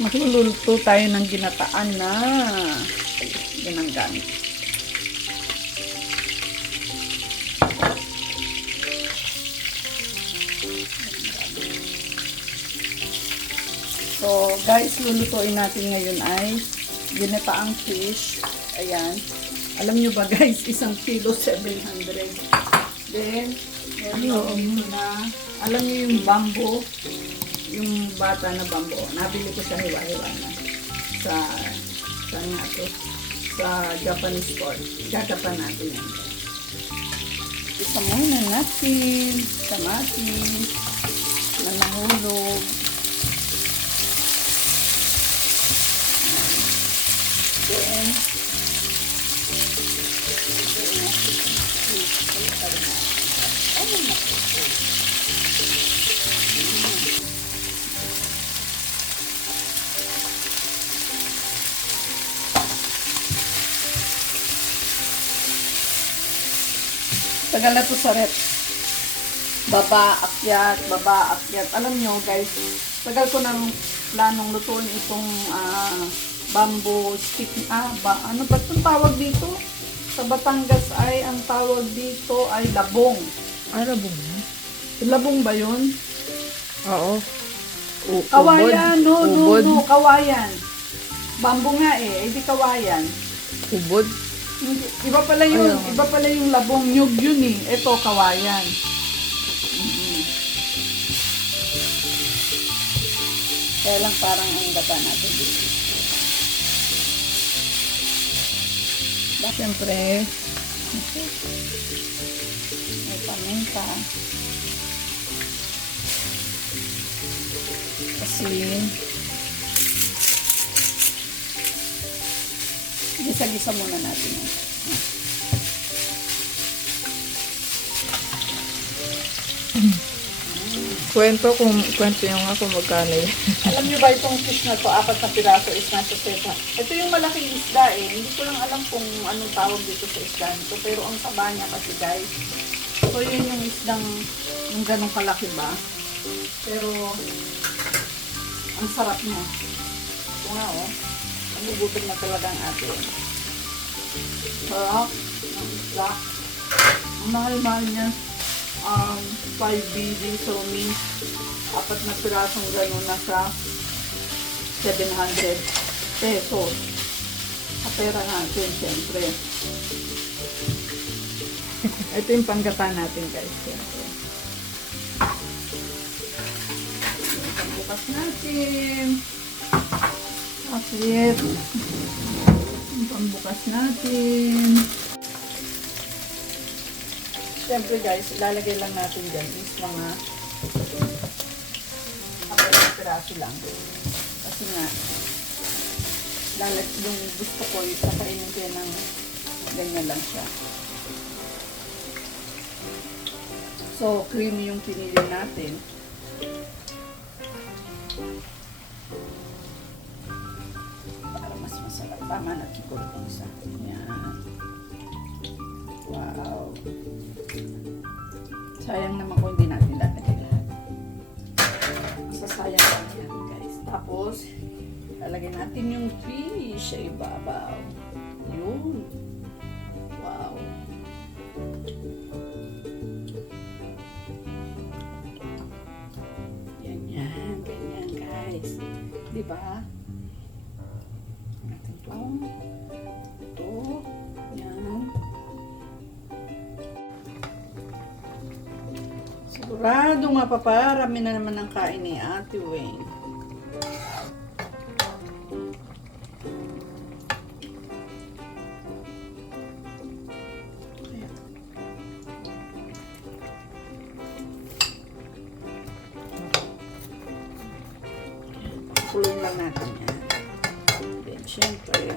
magluluto tayo ng ginataan na yan ang gamit. So guys, lulutuin natin ngayon ay ginataang fish. Ayan. Alam nyo ba guys, 1 kilo 700. Then, meron dito na, alam nyo yung bamboo, yung bata na bamboo. Nabili ko siya hiwa-hiwa na sa nga to, sa Japanese store. Gagapan natin yan. Isa muna natin, kamatis, na nahulog. Then, tagal na to sa rep. Baba, akyat, baba, akyat. Alam nyo guys, tagal ko nang planong lutuin itong bamboo stick. Ano ba itong tawag dito? Sa Batangas ay, ang tawag dito ay labong. Labong? Labong ba yun? Oo. Kawayan, no, kawayan. Bamboo nga di kawayan. Ubod? Iba pala yun, iba pala yung labong, nyug yun Ito, kawayan. Kaya lang parang ang gata natin dito. Siyempre, may paminta, asin, gisa-gisa muna natin. Kwento nyo nga kung magkano yun. Alam niyo ba itong fish na to, 4 na piraso is nasa seta. Ito yung malaking isda Hindi ko lang alam kung anong tawag dito sa isda nito. Pero ang taba niya kasi guys. So yun yung isdang yung ganong kalaki ba. Pero ang sarap niya. Ito nga nagugutom na talaga ang atin. Sarap ng isda. Ang mahal-mahal niya. 5 BD, so means 4 na pirasong gano'n nasa 700 pesos. Sa pera natin, siyempre. Ito yung panggata natin, guys. Siyempre. Yung pangbukas natin. Akit. Yung pangbukas natin. Siyempre guys, ilalagay lang natin dyan is mga 4 piraso lang. Kasi nga, yung gusto ko, pakainin ko ng ganyan lang siya. So, creamy yung pinili natin. Para mas masarap. Tama na siguro itong isa. Yan. Wow. Sayang naman kung hindi natin lalagay lahat. Masasayang lang yan guys. Tapos, lalagay natin yung fish sa ibabaw. Yun. Wow. Ganyan guys. Diba? Natin ito. Yan. Sigurado mapaparami na naman ang kain ni Ate Wayne. Kulong lang natin yan. Then, syempre,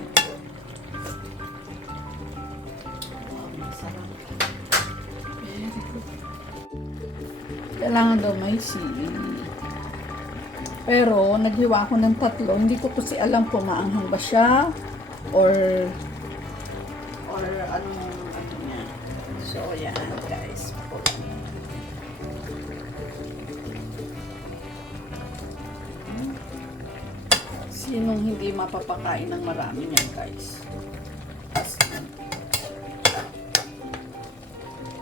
wow, masarap. Very good. Kailangan daw may sili. Pero, naghiwa ako ng 3. Hindi ko kasi alam kung maanghang ba siya or ano niya. So, yan guys. Sinong hindi mapapakain ng marami niyan, guys? As in.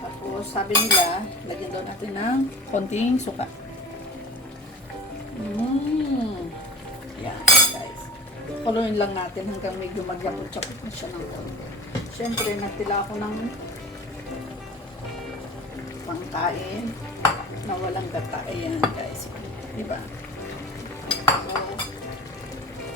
Tapos, sabi nila, lagyan daw natin ng konting suka. Yan, guys. Kuluin lang natin hanggang medyo magyapot-yapot na siya ng konti. Siyempre, nagtila ako ng pangkain na walang gata. Ayan, guys. Diba? So,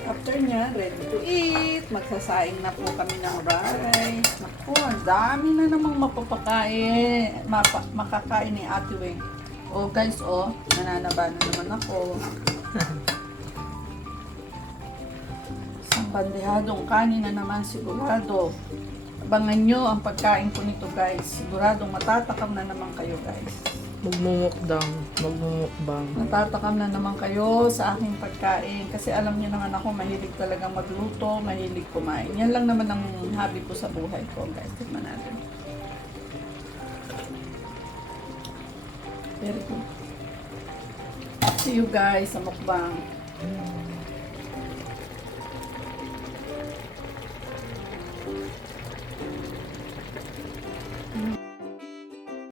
after niya, ready to eat. Magsasaing na po kami ng rice. Naku, ang dami na namang mapapakain. Makakain ni Ate Weng. Oh, guys, oh. Nananaba na naman ako. Isang bandehadong kanin na naman sigurado. Abangan nyo ang pagkain ko nito, guys. Siguradong matatakam na naman kayo, guys. Magmumukdang. Magmumukbang. Natatakam na naman kayo sa aking pagkain. Kasi alam niyo naman ako, mahilig talagang magluto, mahilig kumain. Yan lang naman ang hobby ko sa buhay ko, guys. Tignan natin. Very good. See you guys sa mukbang.